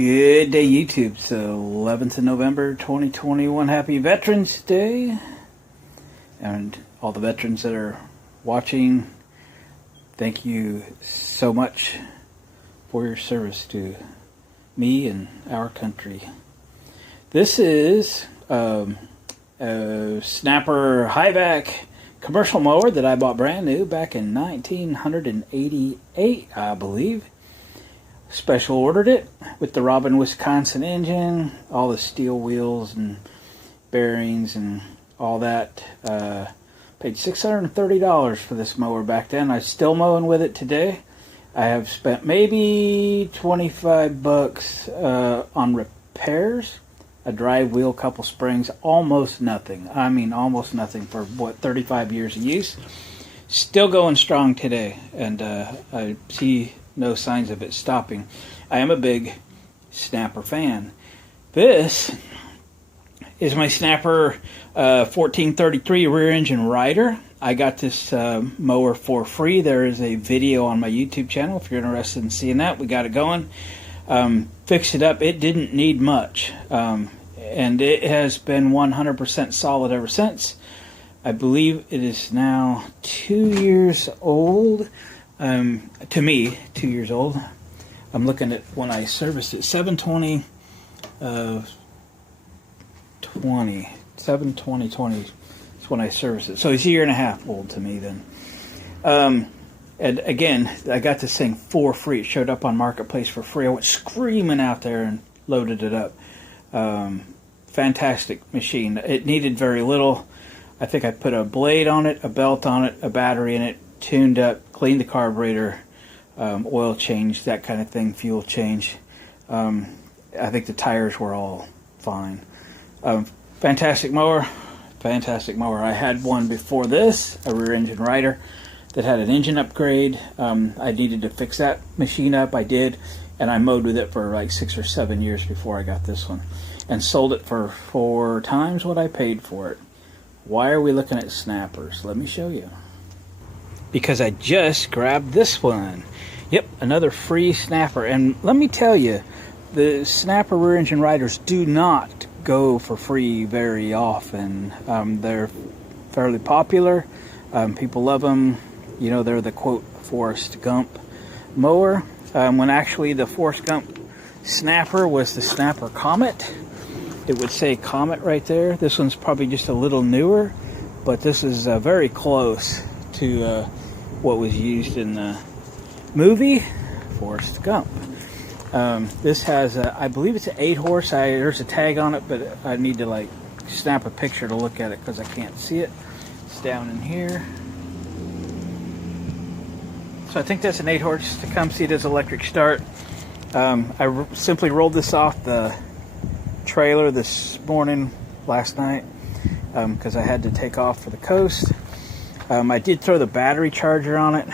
Good day, YouTube. So 11th of November 2021. Happy Veterans Day. And all the veterans that are watching, thank you so much for your service to me and our country. This is a Snapper high-vac commercial mower that I bought brand new back in 1988, I believe. Special ordered it with the Robin, Wisconsin engine, all the steel wheels and bearings and all that. Paid $630 for this mower back then. I'm still mowing with it today. I have spent maybe 25 bucks on repairs, a drive wheel, couple springs, almost nothing. I mean almost nothing for what, 35 years of use. Still going strong today, and I see no signs of it stopping. I am a big Snapper fan. This is my Snapper 1433 rear engine rider. I got this mower for free. There is a video on my YouTube channel if you're interested in seeing that. We got it going. Fixed it up. It didn't need much. And it has been 100% solid ever since. I believe it is now 2 years old. To me, 2 years old. I'm looking at when I serviced it, 7/20/20 is when I serviced it. So it's a year and a half old to me then. And again, I got this thing for free. It showed up on Marketplace for free. I went screaming out there and loaded it up. Fantastic machine. It needed very little. I think I put a blade on it, a belt on it, a battery in it, tuned up, cleaned the carburetor, oil change, that kind of thing, fuel change. I think the tires were all fine. Fantastic mower, fantastic mower. I had one before this, a rear engine rider that had an engine upgrade. I needed to fix that machine up. I did, and I mowed with it for like 6 or 7 years before I got this one, and sold it for 4 times what I paid for it. Why are we looking at Snappers? Let me show you. Because I just grabbed this one. Yep, another free Snapper. And let me tell you, the Snapper rear engine riders do not go for free very often. They're fairly popular. People love them. You know, they're the quote Forrest Gump mower. When actually the Forrest Gump Snapper was the Snapper Comet. It would say Comet right there. This one's probably just a little newer, but this is very close to what was used in the movie Forrest Gump. This has I believe it's an 8-horse. There's a tag on it, but I need to like snap a picture to look at it because I can't see it. It's down in here. So I think that's an 8-horse. To come see it as electric start. I simply rolled this off the trailer this morning, last night, because I had to take off for the coast. I did throw the battery charger on it,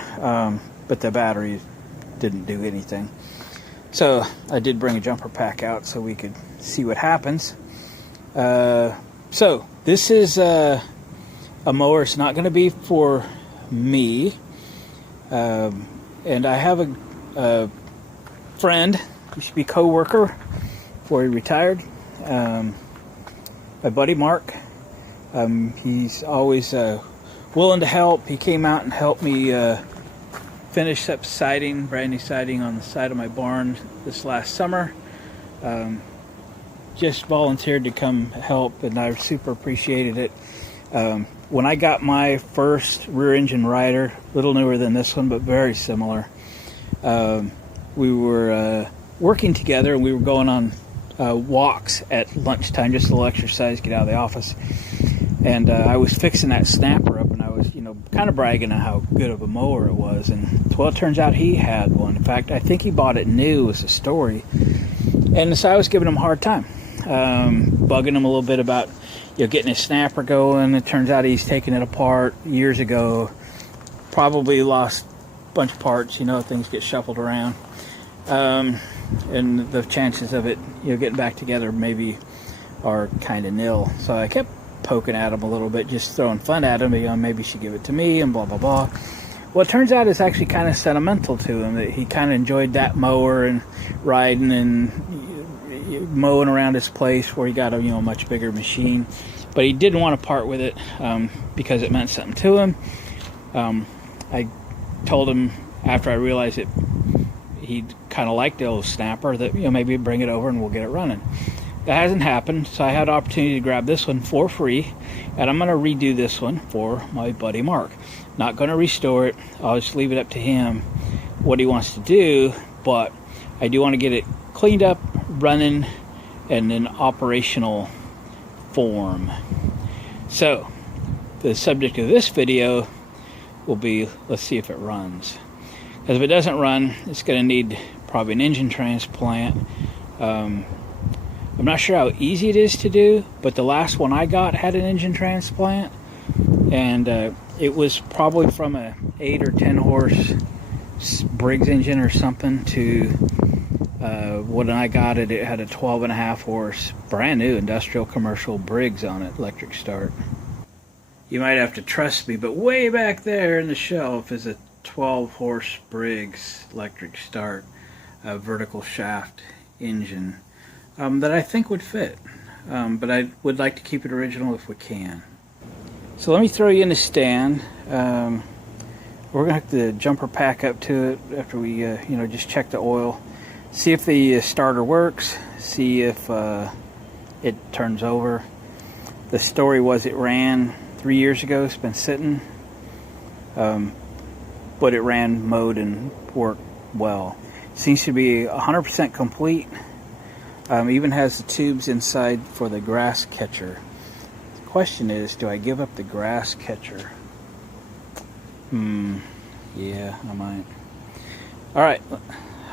but the battery didn't do anything. So I did bring a jumper pack out so we could see what happens. So this is a mower. It's not going to be for me. And I have a friend, he should be co-worker before he retired. My buddy Mark. He's always willing to help. He came out and helped me finish up siding, brand new siding on the side of my barn this last summer. Just volunteered to come help, and I super appreciated it. When I got my first rear engine rider, a little newer than this one, but very similar, we were working together, and we were going on walks at lunchtime, just a little exercise, get out of the office. And I was fixing that Snapper up, and I was, kind of bragging on how good of a mower it was. And well, it turns out he had one. In fact, I think he bought it new, was the story. And so I was giving him a hard time, bugging him a little bit about, getting his Snapper going. It turns out he's taken it apart years ago. Probably lost a bunch of parts. Things get shuffled around. And the chances of it, getting back together maybe are kind of nil. So I kept poking at him a little bit, just throwing fun at him. Maybe he should give it to me and blah, blah, blah. Well, it turns out it's actually kind of sentimental to him, that he kind of enjoyed that mower and riding and mowing around his place where he got a much bigger machine, but he didn't want to part with it because it meant something to him. I told him after I realized it, he kind of liked the old Snapper, that maybe bring it over and we'll get it running. That hasn't happened, so I had the opportunity to grab this one for free, and I'm going to redo this one for my buddy Mark. Not going to restore it. I'll just leave it up to him what he wants to do, but I do want to get it cleaned up, running, and in operational form. So the subject of this video will be, let's see if it runs. Because if it doesn't run, it's going to need probably an engine transplant. I'm not sure how easy it is to do, but the last one I got had an engine transplant, and it was probably from a 8 or 10 horse Briggs engine or something to when I got it, it had a 12.5 horse brand new industrial commercial Briggs on it, electric start. You might have to trust me, but way back there in the shelf is a 12 horse Briggs electric start vertical shaft engine that I think would fit, but I would like to keep it original if we can. So let me throw you in the stand. We're gonna hook the jumper pack up to it after we just check the oil, see if the starter works, see if it turns over. The story was it ran 3 years ago, it's been sitting, but it ran, mowed, and worked well. Seems to be 100% complete. Even has the tubes inside for the grass catcher. The question is, do I give up the grass catcher? Yeah, I might. Alright,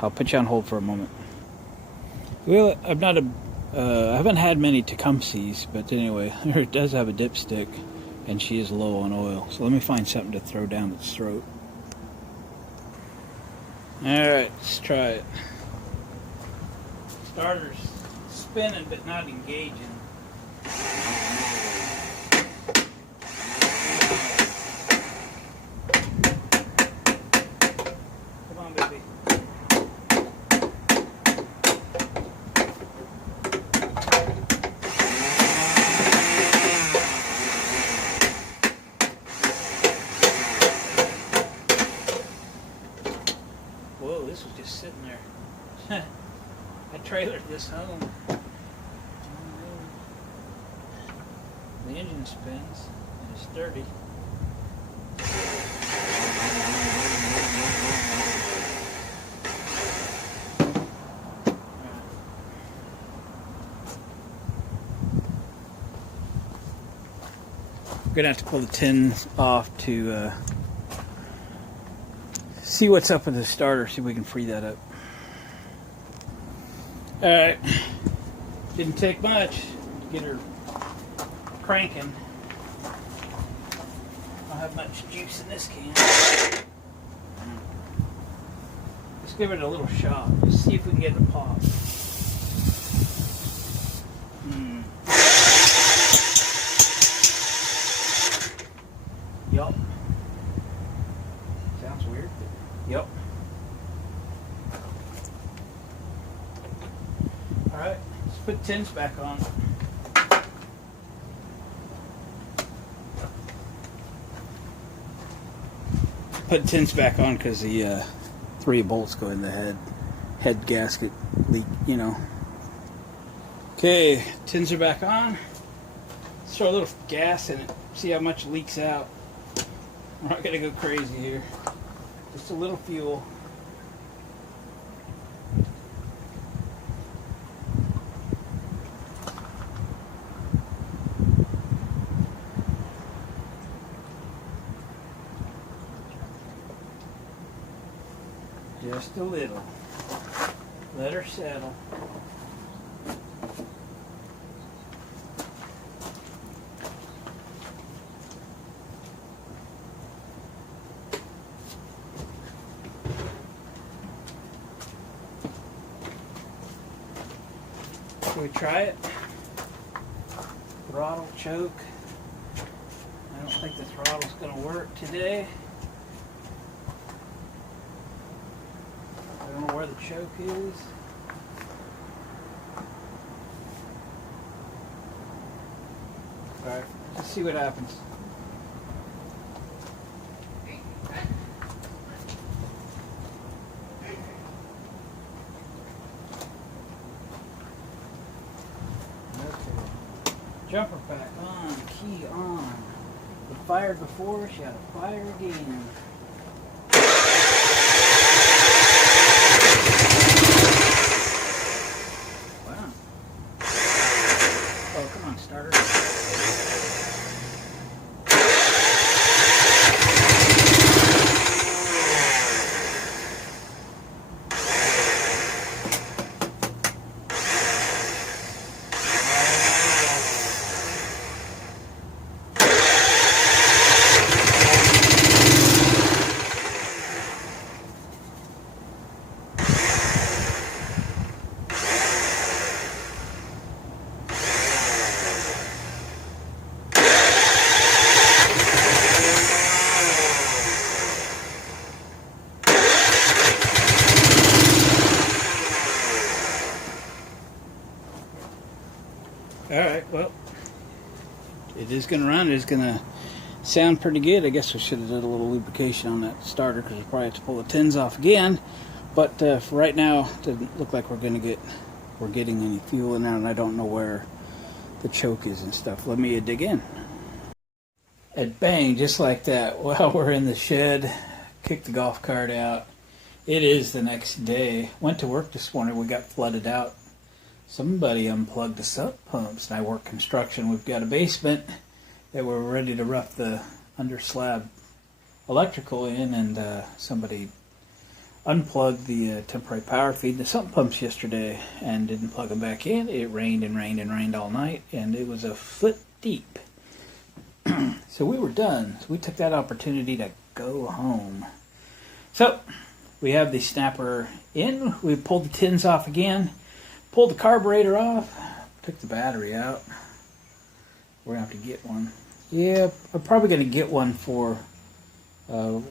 I'll put you on hold for a moment. Well, I haven't had many Tecumsehs, but anyway, it does have a dipstick, and she is low on oil. So let me find something to throw down its throat. Alright, let's try it. Starter's spinning but not engaging. Come on, baby. Whoa, this was just sitting there. I trailered this home. The engine spins and it's dirty. We're gonna have to pull the tin off to see what's up with the starter, see if we can free that up. Alright, didn't take much to get her cranking. I don't have much juice in this can. Let's give it a little shot. Let's see if we can get it to pop. Yup. Sounds weird. Yup. Alright, let's put the tins back on. Put the tins back on because the 3 bolts go in the head gasket leak, Okay, tins are back on. Let's throw a little gas in it, see how much leaks out. We're not gonna go crazy here. Just a little fuel. Just a little. Let her settle. Shall we try it? Throttle choke. I don't think the throttle's going to work today. I don't know where the choke is. Alright, let's see what happens. Okay. Jumper pack on, key on. It fired before, she had to fire again. Wow. Oh, come on, starter. Alright, well, it is going to run. It is going to sound pretty good. I guess we should have did a little lubrication on that starter because we probably have to pull the tins off again. But for right now, it doesn't look like we're getting any fuel in there, and I don't know where the choke is and stuff. Let me dig in. And bang, just like that. Well, we're in the shed. Kicked the golf cart out. It is the next day. Went to work this morning. We got flooded out. Somebody unplugged the sump pumps, and I work construction. We've got a basement that we're ready to rough the under slab electrical in, and somebody unplugged the temporary power feed, the sump pumps yesterday, and didn't plug them back in. It rained and rained and rained all night, and it was a foot deep. So we were done. So we took that opportunity to go home. So we have the snapper in. We pulled the tins off again. Pulled the carburetor off, took the battery out. We're going to have to get one. Yeah, I'm probably going to get one for a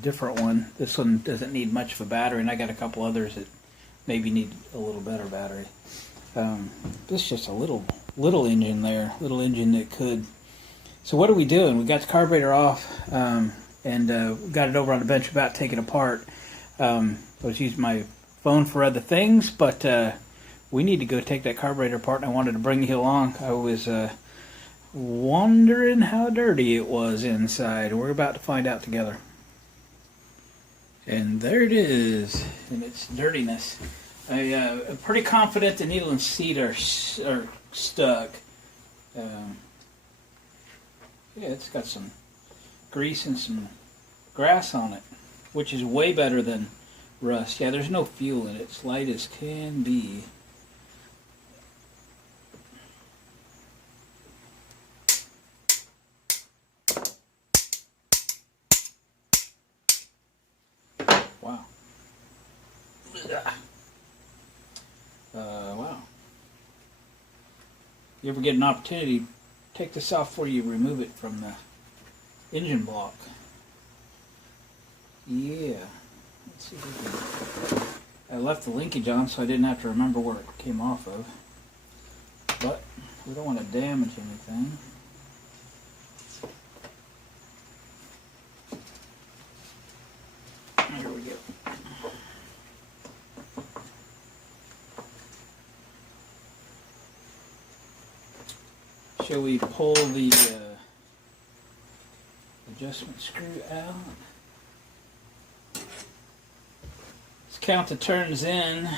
different one. This one doesn't need much of a battery, and I got a couple others that maybe need a little better battery. This is just a little engine there, little engine that could. So what are we doing? We got the carburetor off, and got it over on the bench about to take it apart. I was using my phone for other things, but we need to go take that carburetor apart, and I wanted to bring you along. I was wondering how dirty it was inside. We're about to find out together. And there it is in its dirtiness. I'm pretty confident the needle and seat are stuck. Yeah, it's got some grease and some grass on it, which is way better than rust. Yeah, there's no fuel in it. It's light as can be. Wow. Wow. You ever get an opportunity, take this off before you remove it from the engine block. Yeah. Let's see if we can. I left the linkage on so I didn't have to remember where it came off of. But we don't want to damage anything. There we go. Shall we pull the adjustment screw out? Let's count the turns in.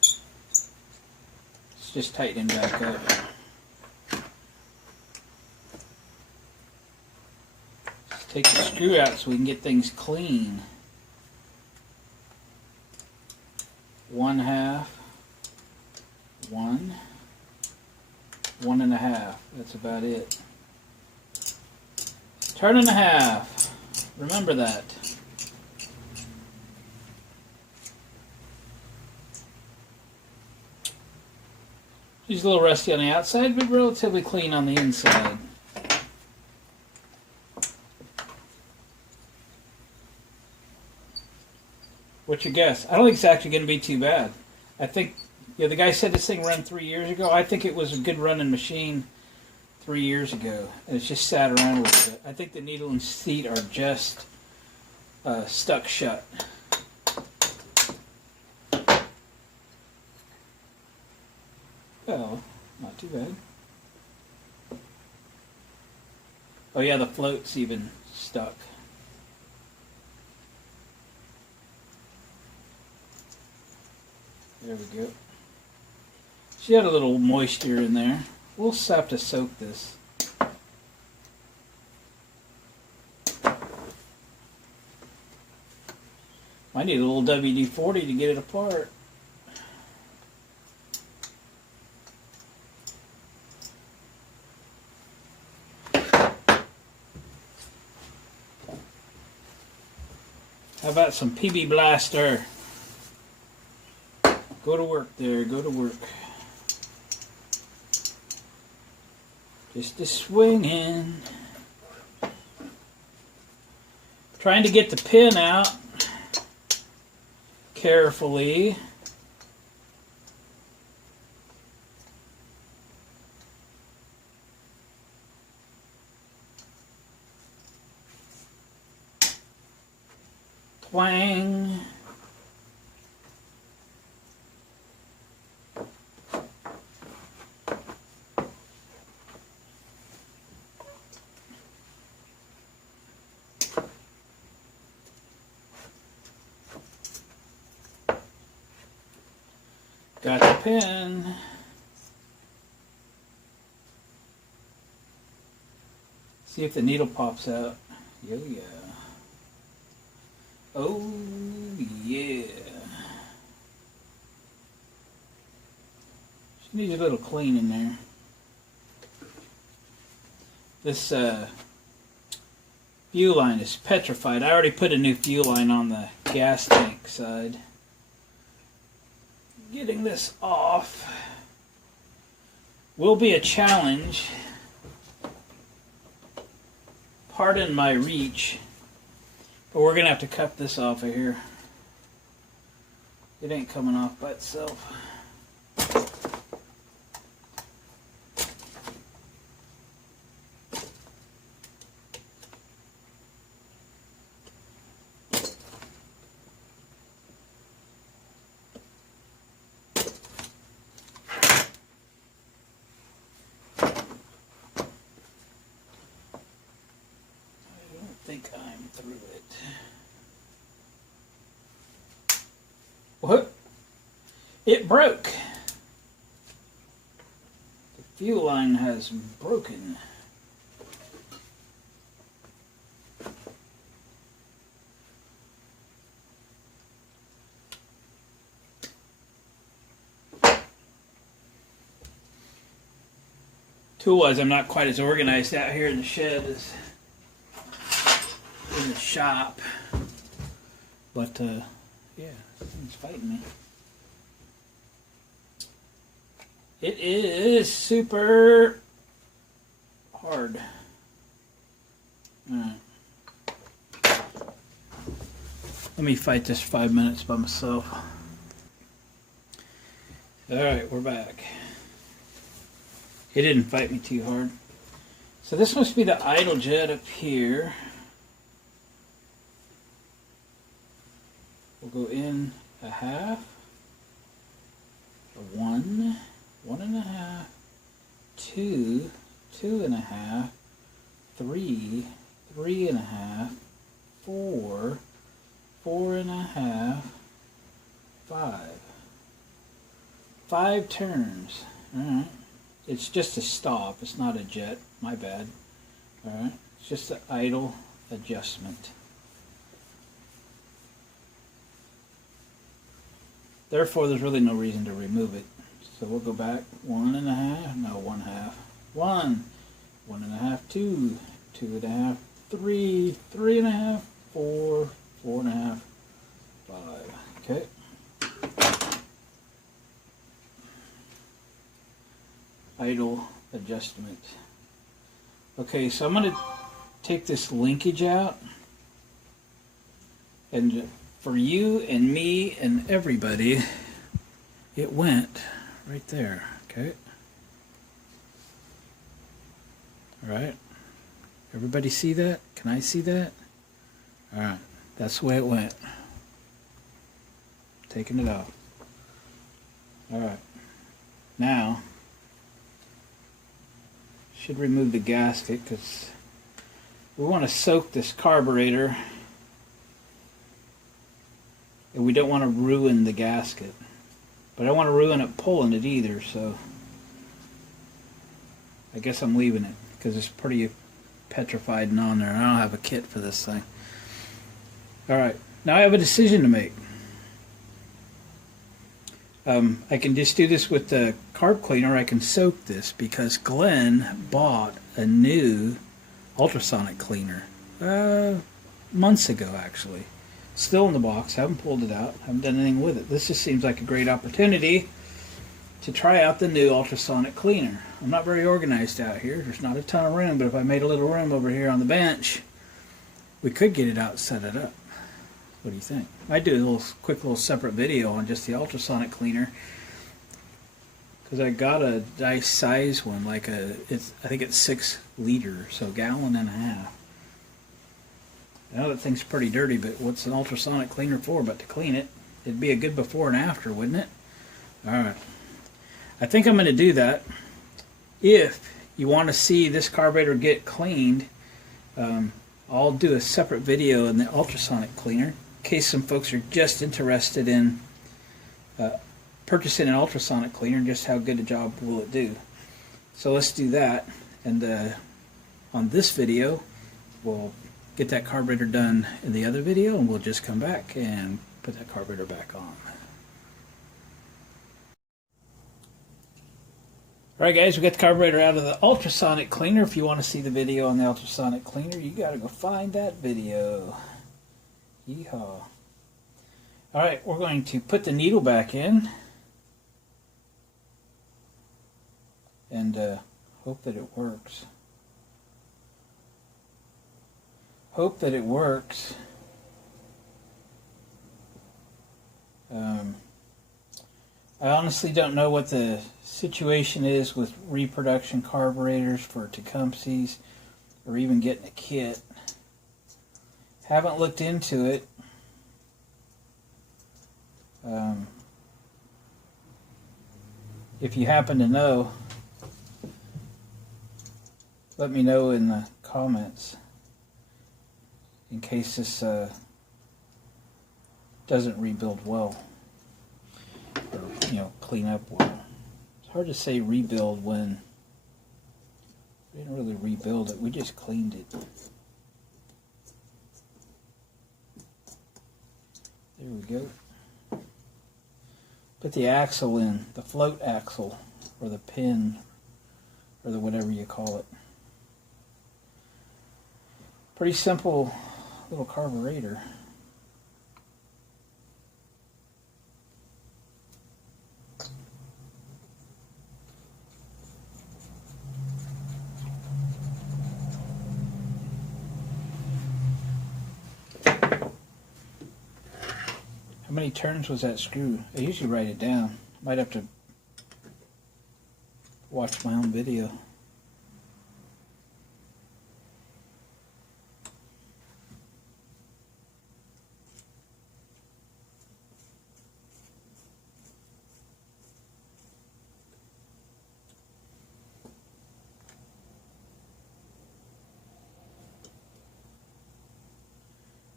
It's just tightening back up. Let's take the screw out so we can get things clean. 1/2. 1, 1.5. That's about it. Turn and a half. Remember that. She's a little rusty on the outside, but relatively clean on the inside. What's your guess? I don't think it's actually going to be too bad. I think Yeah, the guy said this thing ran 3 years ago. I think it was a good running machine 3 years ago. And it's just sat around a little bit. I think the needle and seat are just stuck shut. Oh, not too bad. Oh yeah, the float's even stuck. There we go. She had a little moisture in there. We'll just have to soak this. I need a little WD-40 to get it apart. How about some PB Blaster? Go to work there, go to work. Just a swinging. Trying to get the pin out carefully. Twang. Got the pin. See if the needle pops out. Yeah. Oh, yeah. She needs a little clean in there. This fuel line is petrified. I already put a new fuel line on the gas tank side. Getting this off will be a challenge. Pardon my reach. But we're going to have to cut this off of here. It ain't coming off by itself. I think I'm through it. What? It broke. The fuel line has broken. Tool-wise, I'm not quite as organized out here in the shed as in the shop, but yeah, it's fighting me. It is super hard. Alright. Let me fight this 5 minutes by myself. Alright, we're back. It didn't fight me too hard. So this must be the idle jet up here. We'll go in a half, a 1, 1.5, 2, 2.5, 3, 3.5, 4, 4.5, 5. 5 turns. Alright. It's just a stop. It's not a jet. My bad. Alright. It's just an idle adjustment. Therefore, there's really no reason to remove it. So we'll go back 1.5, no, 1/2. 1, 1.5, 2, 2.5, 3, 3.5, 4, 4.5, 5. Okay. Idle adjustment. Okay, so I'm going to take this linkage out, and for you and me and everybody, it went. right there. Okay. All right. Everybody see that? Can I see that? All right. That's the way it went. Taking it off. All right. Now, should remove the gasket because we want to soak this carburetor and we don't want to ruin the gasket. But I don't want to ruin it pulling it either, so I guess I'm leaving it because it's pretty petrified and on there. I don't have a kit for this thing. Alright, now I have a decision to make. I can just do this with the carb cleaner. I can soak this because Glenn bought a new ultrasonic cleaner months ago, actually. Still in the box, haven't pulled it out, haven't done anything with it. This just seems like a great opportunity to try out the new ultrasonic cleaner. I'm not very organized out here. There's not a ton of room, but if I made a little room over here on the bench, we could get it out and set it up. What do you think? I do a quick little separate video on just the ultrasonic cleaner because I got a nice size one, I think it's 6 liters, so a gallon and a half. I know that thing's pretty dirty, but what's an ultrasonic cleaner for but to clean it? It'd be a good before and after, wouldn't it? Alright. I think I'm going to do that. If you want to see this carburetor get cleaned, I'll do a separate video on the ultrasonic cleaner in case some folks are just interested in purchasing an ultrasonic cleaner and just how good a job will it do. So let's do that, and on this video we'll get that carburetor done in the other video, and we'll just come back and put that carburetor back on. Alright guys, we got the carburetor out of the ultrasonic cleaner. If you want to see the video on the ultrasonic cleaner, you gotta go find that video. Yeehaw. Alright, we're going to put the needle back in and hope that it works. Hope that it works. I honestly don't know what the situation is with reproduction carburetors for Tecumsehs or even getting a kit. Haven't looked into it. If you happen to know, let me know in the comments in case this doesn't rebuild well, or clean up well. It's hard to say rebuild when we didn't really rebuild it, we just cleaned it. There we go. Put the axle in, the float axle, or the pin, or the whatever you call it. Pretty simple little carburetor. How many turns was that screw? I usually write it down. Might have to watch my own video.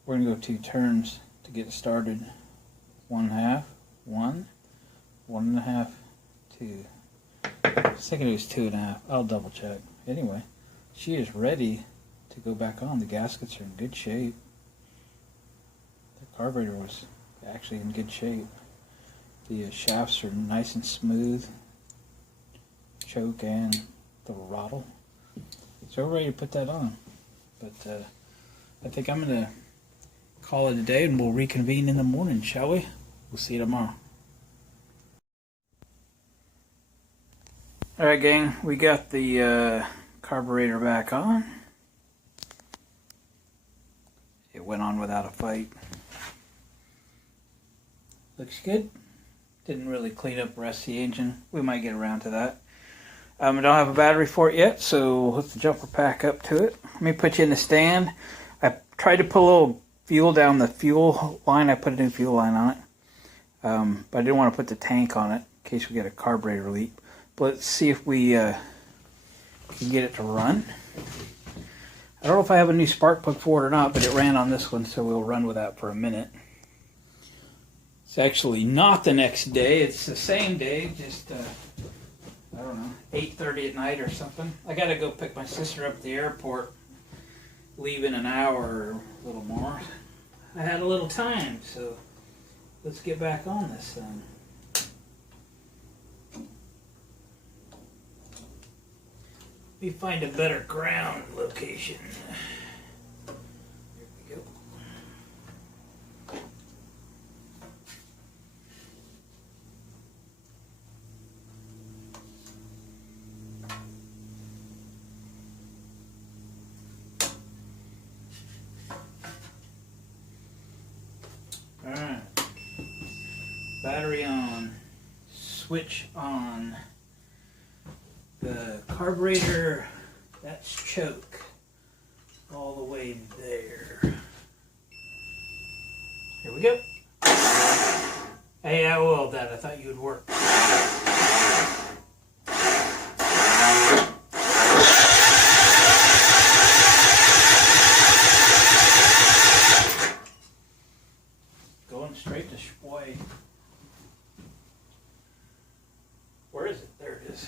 We're going to go 2 turns to get started. 1/2, 1, 1.5, 2. I was thinking it was 2.5. I'll double check. Anyway, she is ready to go back on. The gaskets are in good shape. The carburetor was actually in good shape. The shafts are nice and smooth. Choke and the throttle. So we're ready to put that on. But I think I'm going to call it a day and we'll reconvene in the morning, shall we? We'll see you tomorrow. Alright gang, we got the carburetor back on. It went on without a fight. Looks good. Didn't really clean up the rest of the engine. We might get around to that. I don't have a battery for it yet, so let's jumper pack up to it. Let me put you in the stand. I tried to put a little fuel down the fuel line. I put a new fuel line on it. But I didn't want to put the tank on it in case we get a carburetor leak. But let's see if we can get it to run. I don't know if I have a new spark plug for it or not, but it ran on this one, so we'll run with that for a minute. It's actually not the next day. It's the same day, just, I don't know, 8:30 at night or something. I got to go pick my sister up at the airport, leave in an hour or a little more. I had a little time, so let's get back on this thing. Let me find a better ground location. Here we go. Alright. Battery on. Switch on. The carburetor, that's choke. All the way there. Here we go. Hey, I oiled that. I thought you would work. Going straight to Schway. Where is it? There it is.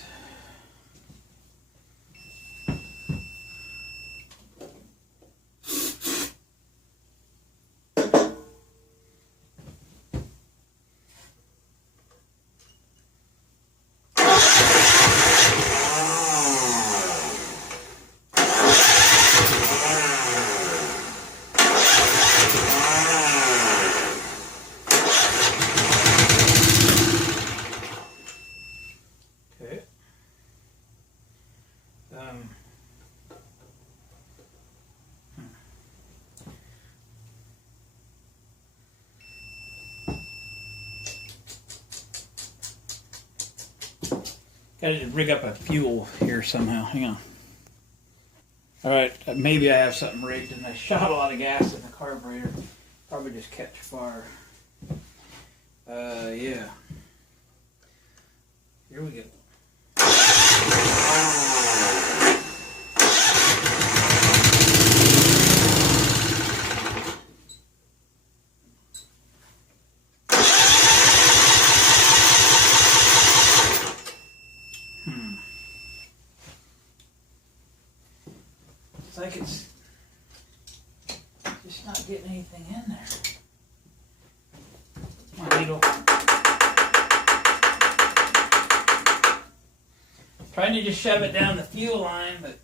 Gotta rig up a fuel here somehow. Hang on. Alright, maybe I have something rigged and I shot a lot of gas in the carburetor. Probably just catch fire. Yeah. Here we go. It's like it's just not getting anything in there. My needle. Trying to just shove it down the fuel line, but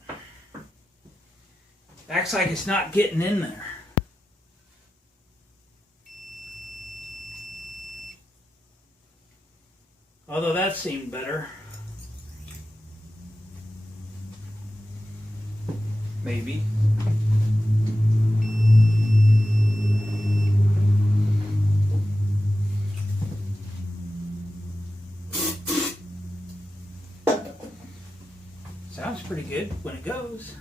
acts like it's not getting in there. Although that seemed better. Maybe. Sounds pretty good when it goes.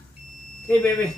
Okay, baby.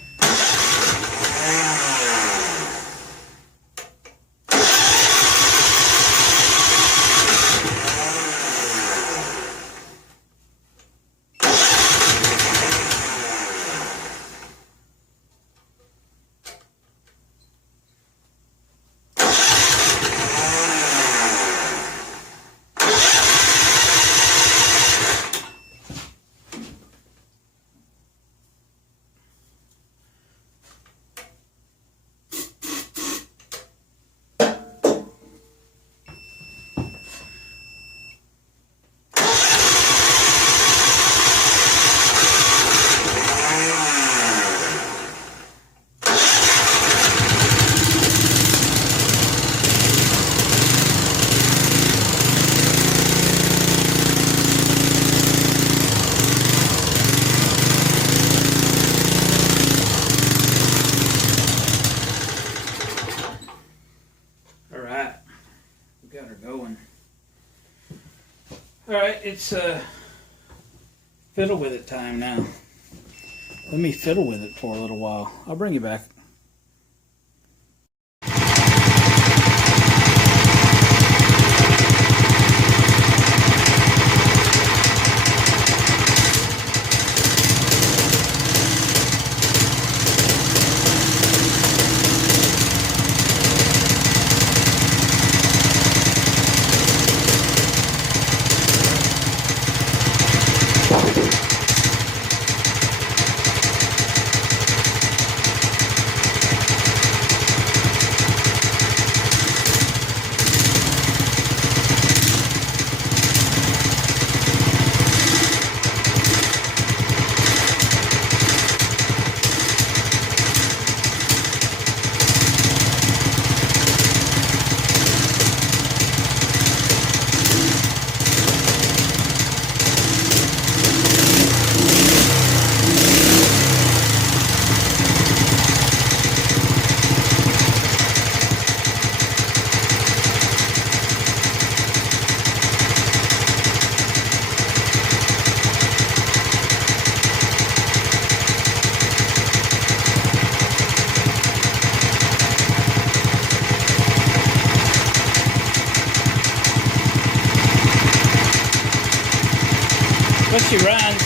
Alright, it's fiddle with it time now. Let me fiddle with it for a little while. I'll bring you back. Once she runs,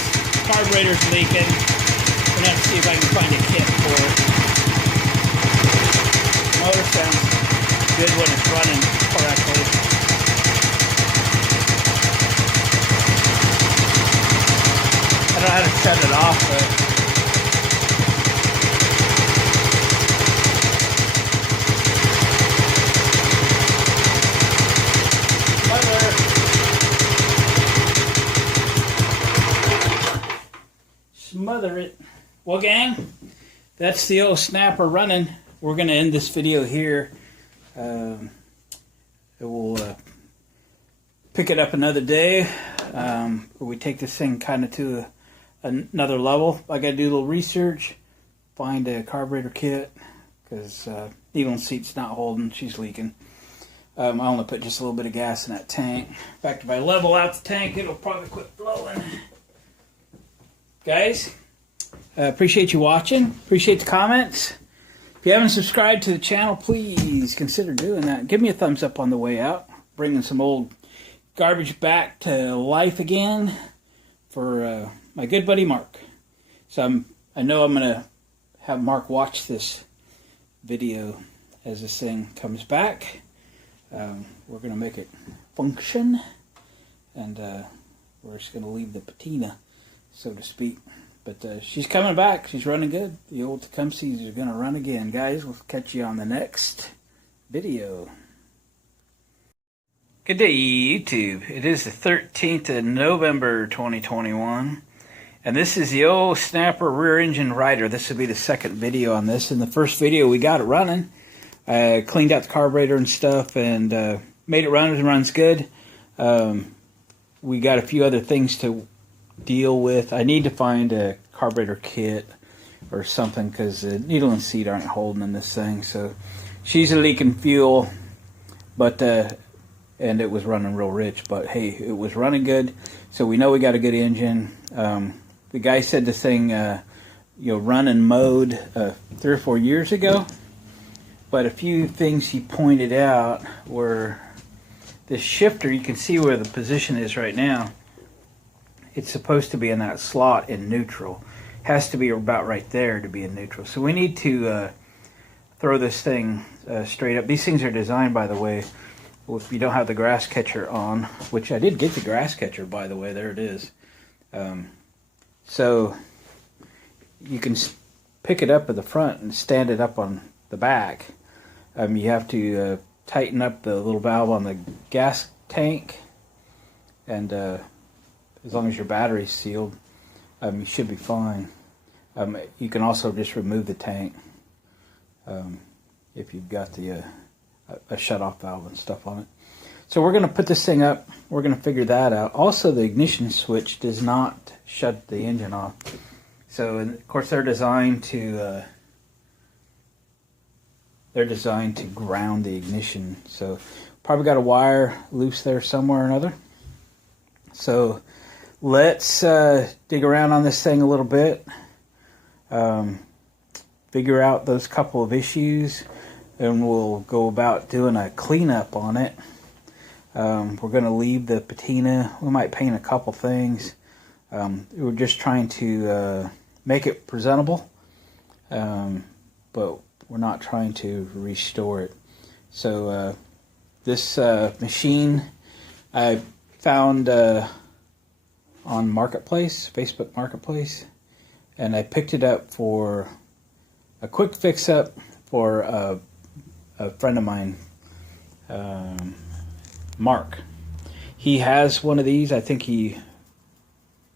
carburetor's leaking. I'm gonna have to see if I can find a kit for it. The motor sounds good when it's running correctly. I don't know how to shut it off, but smother it. Well, gang, that's the old Snapper running. We're going to end this video here. We'll pick it up another day. Where we take this thing kind of to another level. I got to do a little research, find a carburetor kit, because Evelyn's seat's not holding. She's leaking. I only put just a little bit of gas in that tank. In fact, if I level out the tank, it'll probably quit flowing. Guys, appreciate you watching. Appreciate the comments. If you haven't subscribed to the channel, please consider doing that. Give me a thumbs up on the way out. Bringing some old garbage back to life again for my good buddy Mark. So I know I'm going to have Mark watch this video as this thing comes back. We're going to make it function. And we're just going to leave the patina, so to speak. But she's coming back. She's running good. The old Tecumsehs are going to run again. Guys, we'll catch you on the next video. Good day, YouTube. It is the 13th of November, 2021. And this is the old Snapper rear engine rider. This will be the second video on this. In the first video, we got it running. Cleaned out the carburetor and stuff and made it run. It runs good. We got a few other things to deal with. I need to find a carburetor kit or something because the needle and seat aren't holding in this thing. So she's leaking fuel, but and it was running real rich. But hey, it was running good, so we know we got a good engine. The guy said this thing, run and mowed 3 or 4 years ago. But a few things he pointed out were this shifter. You can see where the position is right now. It's supposed to be in that slot in neutral. Has to be about right there to be in neutral. So we need to throw this thing straight up. These things are designed, by the way, if you don't have the grass catcher on, which I did get the grass catcher, by the way. There it is. So you can pick it up at the front and stand it up on the back. You have to tighten up the little valve on the gas tank, and as long as your battery's sealed, you should be fine. You can also just remove the tank if you've got the a shut-off valve and stuff on it. So we're going to put this thing up. We're going to figure that out. Also, the ignition switch does not shut the engine off. So, of course, they're designed to ground the ignition. So, probably got a wire loose there somewhere or another. So let's dig around on this thing a little bit, figure out those couple of issues, and we'll go about doing a cleanup on it. We're going to leave the patina. We might paint a couple things. We're just trying to make it presentable, but we're not trying to restore it. So this machine I found on Marketplace, Facebook Marketplace, and I picked it up for a quick fix-up for a friend of mine, Mark. He has one of these. I think he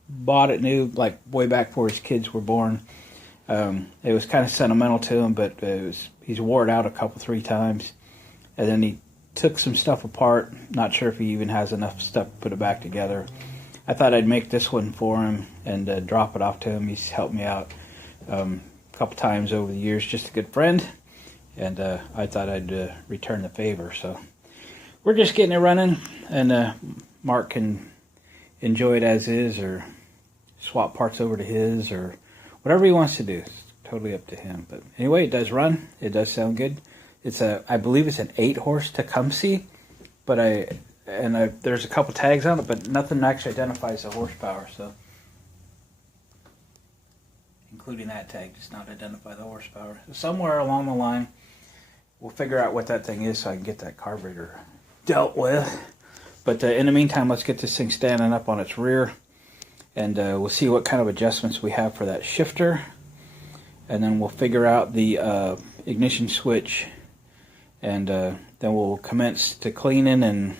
bought it new, like way back before his kids were born. It was kind of sentimental to him, but he's wore it out a couple, 3 times, and then he took some stuff apart. Not sure if he even has enough stuff to put it back together. I thought I'd make this one for him and drop it off to him. He's helped me out a couple times over the years, just a good friend, and I thought I'd return the favor. So we're just getting it running, and Mark can enjoy it as is, or swap parts over to his, or whatever he wants to do. It's totally up to him. But anyway, it does run. It does sound good. It's I believe it's an 8-horse Tecumseh, but there's a couple tags on it, but nothing actually identifies the horsepower. So, including that tag, does not identify the horsepower. So somewhere along the line, we'll figure out what that thing is, so I can get that carburetor dealt with. But in the meantime, let's get this thing standing up on its rear, and we'll see what kind of adjustments we have for that shifter, and then we'll figure out the ignition switch, and then we'll commence to cleaning, and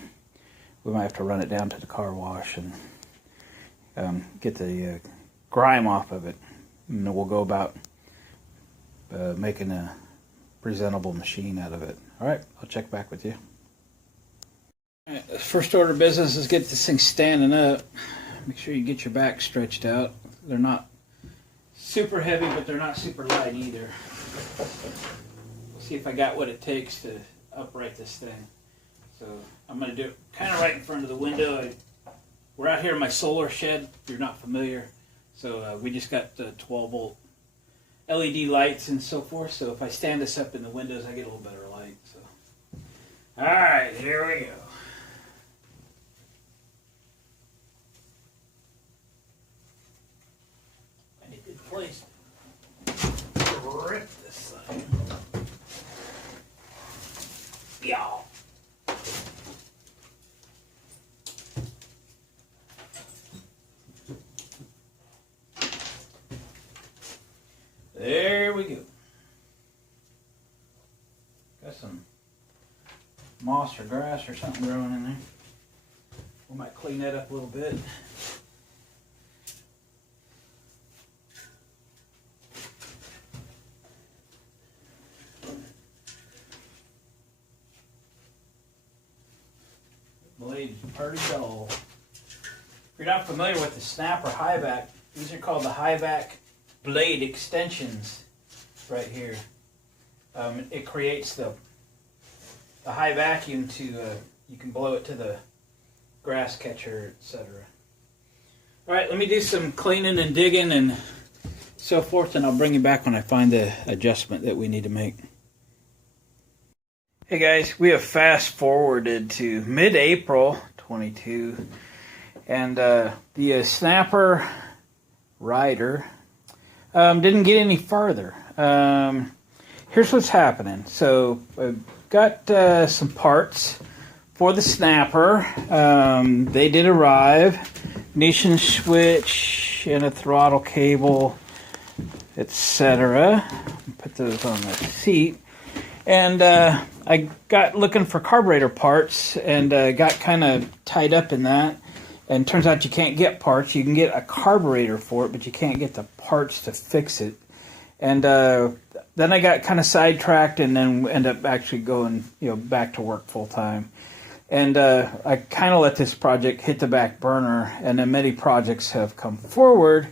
we might have to run it down to the car wash and get the grime off of it, and then we'll go about making a presentable machine out of it. Alright, I'll check back with you. Right, the first order of business is get this thing standing up. Make sure you get your back stretched out. They're not super heavy, but they're not super light either. We'll see if I got what it takes to upright this thing. So I'm going to do it kind of right in front of the window. We're out here in my solar shed, if you're not familiar. So we just got the 12-volt LED lights and so forth. So if I stand this up in the windows, I get a little better light. So, all right, here we go. Place to rip this thing. Yeah. There we go. Got some moss or grass or something growing in there. We might clean that up a little bit. Blade is pretty dull. If you're not familiar with the Snapper high back, these are called the high back blade extensions right here. It creates the high vacuum to, you can blow it to the grass catcher, etc. Alright, let me do some cleaning and digging and so forth, and I'll bring you back when I find the adjustment that we need to make. Hey guys, we have fast forwarded to mid-April 22, and the Snapper rider didn't get any farther. Here's what's happening. So I've got some parts for the Snapper. They did arrive. Ignition switch and a throttle cable, etc. Put those on the seat. And I got looking for carburetor parts and got kind of tied up in that. And turns out you can't get parts. You can get a carburetor for it, but you can't get the parts to fix it. And then I got kind of sidetracked and then ended up actually going, back to work full time. And I kind of let this project hit the back burner, and then many projects have come forward.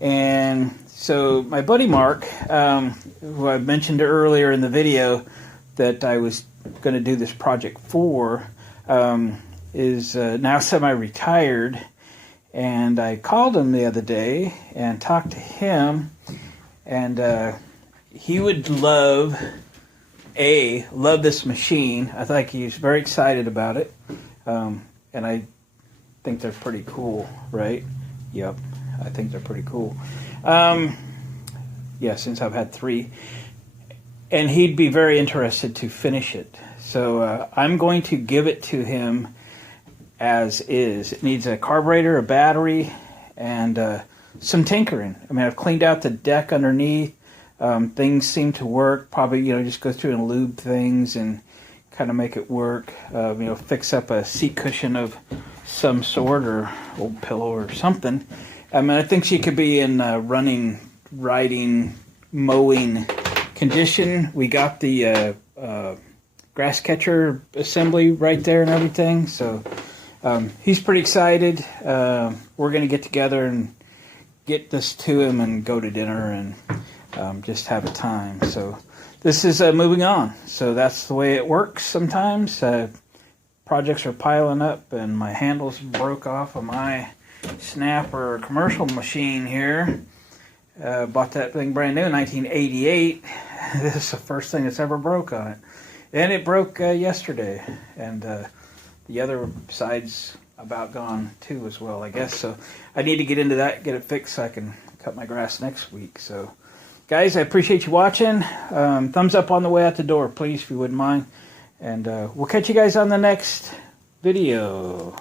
And so my buddy Mark, who I mentioned earlier in the video that I was going to do this project for, is now semi-retired, And I called him the other day and talked to him, and he would love this machine. I think he's very excited about it, and I think they're pretty cool, right? Yep, I think they're pretty cool. Yeah, since I've had 3. And he'd be very interested to finish it. So I'm going to give it to him as is. It needs a carburetor, a battery, and some tinkering. I mean, I've cleaned out the deck underneath. Things seem to work. Probably, just go through and lube things and kind of make it work. Fix up a seat cushion of some sort, or old pillow or something. I mean, I think she could be in running, riding, mowing condition. We got the grass catcher assembly right there and everything. So he's pretty excited. We're going to get together and get this to him and go to dinner and just have a time. So this is moving on. So that's the way it works sometimes. Projects are piling up, and my handles broke off of my Snapper commercial machine here. Bought that thing brand new in 1988. This is the first thing that's ever broke on it. And it broke yesterday. And the other side's about gone too as well, I guess. So I need to get into that, get it fixed so I can cut my grass next week. So guys, I appreciate you watching. Thumbs up on the way out the door, please, if you wouldn't mind. And we'll catch you guys on the next video.